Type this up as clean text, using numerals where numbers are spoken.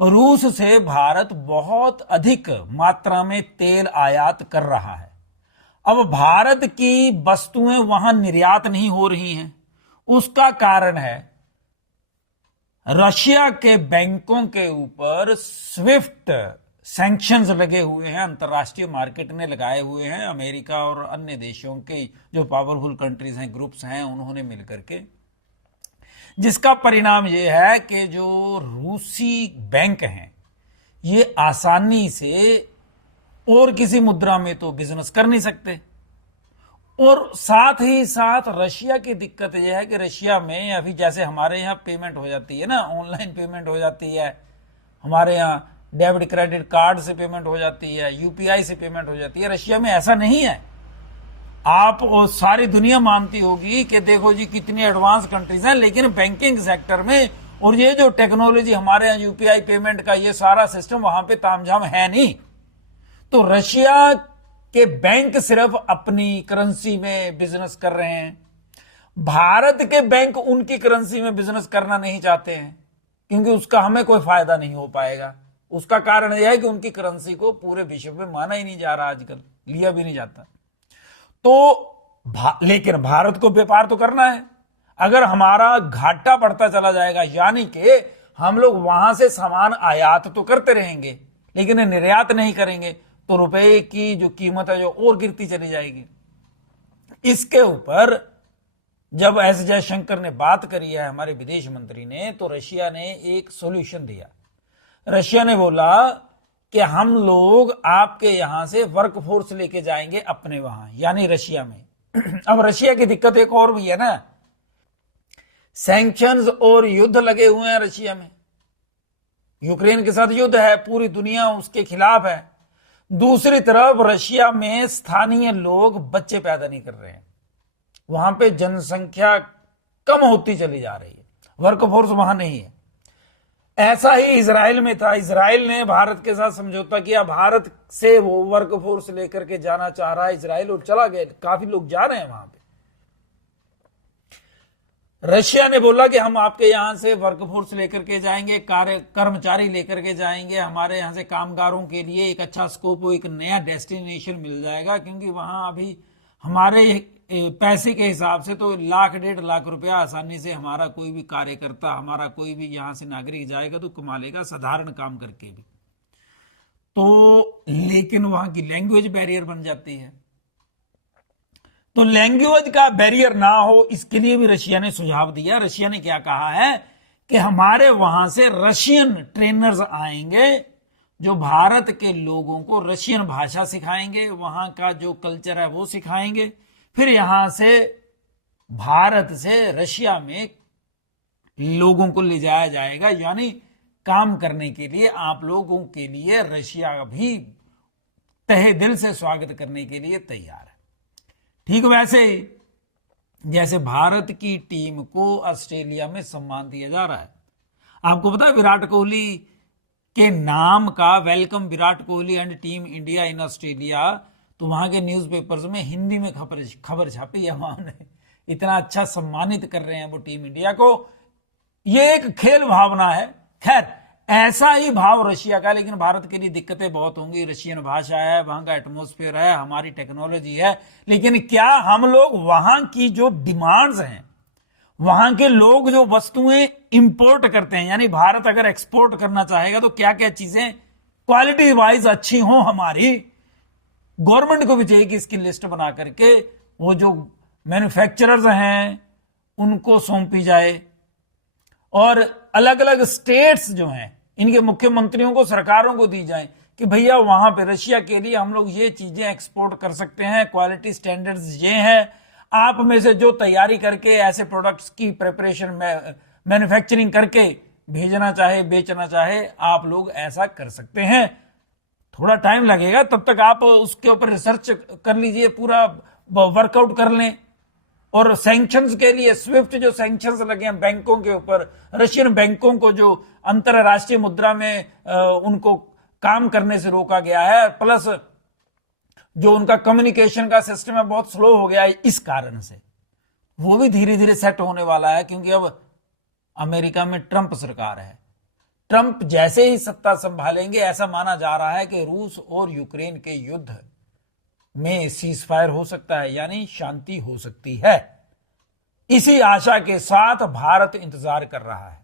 रूस से भारत बहुत अधिक मात्रा में तेल आयात कर रहा है। अब भारत की वस्तुएं वहां निर्यात नहीं हो रही हैं। उसका कारण है रशिया के बैंकों के ऊपर स्विफ्ट सैंक्शंस लगे हुए हैं, अंतर्राष्ट्रीय मार्केट ने लगाए हुए हैं। अमेरिका और अन्य देशों के जो पावरफुल कंट्रीज हैं, ग्रुप्स हैं, उन्होंने मिलकर के, जिसका परिणाम यह है कि जो रूसी बैंक हैं ये आसानी से और किसी मुद्रा में तो बिजनेस कर नहीं सकते। और साथ ही साथ रशिया की दिक्कत यह है कि रशिया में अभी जैसे हमारे यहाँ पेमेंट हो जाती है ना, ऑनलाइन पेमेंट हो जाती है, हमारे यहाँ डेबिट क्रेडिट कार्ड से पेमेंट हो जाती है, यूपीआई से पेमेंट हो जाती है। रशिया में ऐसा नहीं है। आप और सारी दुनिया मानती होगी कि देखो जी कितनी एडवांस कंट्रीज हैं, लेकिन बैंकिंग सेक्टर में और ये जो टेक्नोलॉजी हमारे यहाँ यूपीआई पेमेंट का ये सारा सिस्टम वहां पे तामझाम है नहीं। तो रशिया के बैंक सिर्फ अपनी करेंसी में बिजनेस कर रहे हैं। भारत के बैंक उनकी करेंसी में बिजनेस करना नहीं चाहते हैं, क्योंकि उसका हमें कोई फायदा नहीं हो पाएगा। उसका कारण यह है कि उनकी करेंसी को पूरे विश्व में माना ही नहीं जा रहा, आजकल लिया भी नहीं जाता। तो लेकिन भारत को व्यापार तो करना है। अगर हमारा घाटा बढ़ता चला जाएगा, यानी कि हम लोग वहां से सामान आयात तो करते रहेंगे लेकिन निर्यात नहीं करेंगे, तो रुपए की जो कीमत है जो और गिरती चली जाएगी। इसके ऊपर जब एस जयशंकर ने बात करी है, हमारे विदेश मंत्री ने, तो रशिया ने एक सॉल्यूशन दिया। रशिया ने बोला कि हम लोग आपके यहां से वर्कफोर्स लेके जाएंगे अपने वहां, यानी रशिया में। अब रशिया की दिक्कत एक और भी है ना, सैंक्शंस और युद्ध लगे हुए हैं रशिया में। यूक्रेन के साथ युद्ध है, पूरी दुनिया उसके खिलाफ है। दूसरी तरफ रशिया में स्थानीय लोग बच्चे पैदा नहीं कर रहे हैं, वहां पे जनसंख्या कम होती चली जा रही है, वर्कफोर्स वहां नहीं है। ऐसा ही इजराइल में था। इजराइल ने भारत के साथ समझौता किया, भारत से वो वर्कफोर्स लेकर के जाना चाह रहा है इजराइल, और चला गया, काफी लोग जा रहे हैं वहां पे। रशिया ने बोला कि हम आपके यहां से वर्कफोर्स लेकर के जाएंगे, कर्मचारी लेकर के जाएंगे, हमारे यहां से कामगारों के लिए एक अच्छा स्कोप, एक नया डेस्टिनेशन मिल जाएगा, क्योंकि वहां अभी हमारे पैसे के हिसाब से तो 1,00,000-1,50,000 रुपया आसानी से हमारा कोई भी कार्यकर्ता, हमारा कोई भी यहां से नागरिक जाएगा तो कमा लेगा, साधारण काम करके भी। तो लेकिन वहां की लैंग्वेज बैरियर बन जाती है। तो लैंग्वेज का बैरियर ना हो, इसके लिए भी रशिया ने सुझाव दिया। रशिया ने क्या कहा है कि हमारे वहां से रशियन ट्रेनर्स आएंगे जो भारत के लोगों को रशियन भाषा सिखाएंगे, वहां का जो कल्चर है वो सिखाएंगे। फिर यहां से भारत से रशिया में लोगों को ले जाया जाएगा, यानी काम करने के लिए। आप लोगों के लिए रशिया भी तहे दिल से स्वागत करने के लिए तैयार है। ठीक वैसे ही जैसे भारत की टीम को ऑस्ट्रेलिया में सम्मान दिया जा रहा है। आपको पता है विराट कोहली के नाम का welcome Virat Kohli and team India in Australia, तो वहां के न्यूज़पेपर्स में हिंदी में खबर छापी है। वहां ने इतना अच्छा सम्मानित कर रहे हैं वो टीम इंडिया को। ये एक खेल भावना है। खैर, ऐसा ही भाव रशिया का, लेकिन भारत के लिए दिक्कतें बहुत होंगी। रशियन भाषा है, वहां का एटमॉस्फेयर है, हमारी टेक्नोलॉजी है, लेकिन क्या हम लोग वहां की जो डिमांड्स हैं, वहां के लोग जो वस्तुएं इंपोर्ट करते हैं, यानी भारत अगर एक्सपोर्ट करना चाहेगा तो क्या क्या चीजें क्वालिटी वाइज अच्छी हो, हमारी गवर्नमेंट को भी चाहिए कि इसकी लिस्ट बना करके वो जो मैन्युफैक्चरर्स हैं उनको सौंपी जाए। और अलग अलग स्टेट्स जो हैं इनके मुख्यमंत्रियों को, सरकारों को दी जाए कि भैया वहां पे रशिया के लिए हम लोग ये चीजें एक्सपोर्ट कर सकते हैं, क्वालिटी स्टैंडर्ड्स ये हैं, आप में से जो तैयारी करके ऐसे प्रोडक्ट्स की प्रिपरेशन में मैन्युफैक्चरिंग करके भेजना चाहे, बेचना चाहे, आप लोग ऐसा कर सकते हैं। थोड़ा टाइम लगेगा, तब तक आप उसके ऊपर रिसर्च कर लीजिए, पूरा वर्कआउट कर लें। और सैंक्शंस के लिए स्विफ्ट जो सैंक्शंस लगे हैं बैंकों के ऊपर, रशियन बैंकों को जो अंतरराष्ट्रीय मुद्रा में उनको काम करने से रोका गया है, प्लस जो उनका कम्युनिकेशन का सिस्टम है बहुत स्लो हो गया है, इस कारण से वो भी धीरे धीरे सेट होने वाला है। क्योंकि अब अमेरिका में ट्रंप सरकार है, ट्रंप जैसे ही सत्ता संभालेंगे ऐसा माना जा रहा है कि रूस और यूक्रेन के युद्ध में सीज फायर हो सकता है, यानी शांति हो सकती है। इसी आशा के साथ भारत इंतजार कर रहा है।